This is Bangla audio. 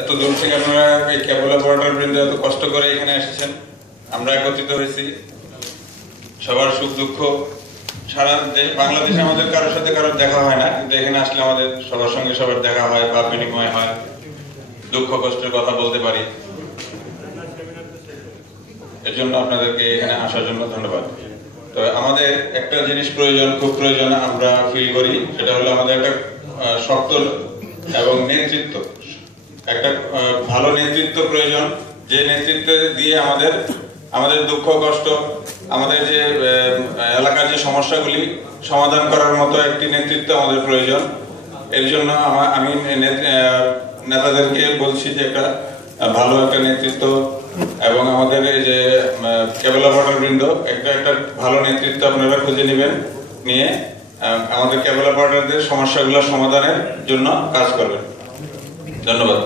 এত দূর থেকে আপনারা এই কেবল অপারেটর বৃন্দ এত কষ্ট করে এখানে এসেছেন, আমরা একত্রিত হয়েছি। সবার সুখ দুঃখ সারা বাংলাদেশে আমাদের কারোর সাথে কারোর দেখা হয় না, কিন্তু এখানে আসলে আমাদের সবার সঙ্গে সবার দেখা হয় বা বিনিময় হয়, দুঃখ কষ্টের কথা বলতে পারি। এর জন্য আপনাদেরকে এখানে আসার জন্য ধন্যবাদ। তো আমাদের একটা জিনিস প্রয়োজন, খুব প্রয়োজন আমরা ফিল করি, সেটা হলো আমাদের একটা শক্ত এবং নেতৃত্ব, একটা ভালো নেতৃত্ব প্রয়োজন, যে নেতৃত্ব দিয়ে আমাদের দুঃখ কষ্ট, আমাদের যে এলাকার যে সমস্যাগুলি সমাধান করার মতো একটি নেতৃত্ব আমাদের প্রয়োজন। এর জন্য আমি নেতাদেরকে বলছি যে একটা ভালো একটা নেতৃত্ব এবং আমাদের এই যে কেবল অপারেটর বৃন্দ একটা ভালো নেতৃত্ব আপনারা খুঁজে নেবেন, নিয়ে আমাদের কেবল অপারেটরদের সমস্যাগুলো সমাধানের জন্য কাজ করবেন। ধন্যবাদ।